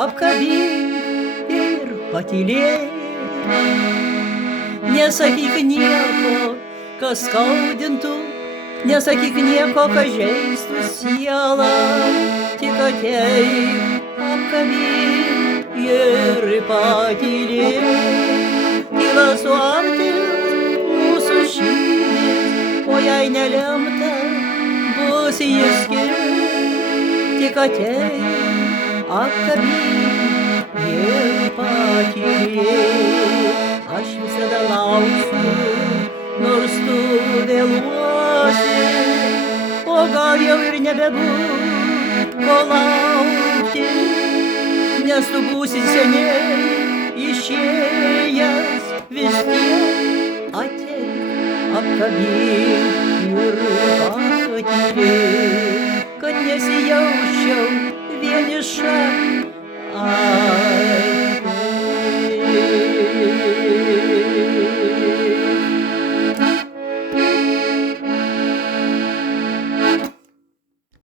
apkabink ir patylėk. Nesakyk nieko, kas skaudintų, nesakyk nieko, kas žeistų sielą, tik ateik, apkabink ir patylėk. Tyla suartins mūsų širdis, o jei nelemta, bus jis skirti, tik ateik, apkabink ir patylėk. Aš visada lauksiu, nors tu vėluosi, o gal jau ir nebebus ko laukti, nes tu būsi seniai išėjęs, vis tiek ateik, apkabink ir patylėk, kad nesijausčiau vieniša.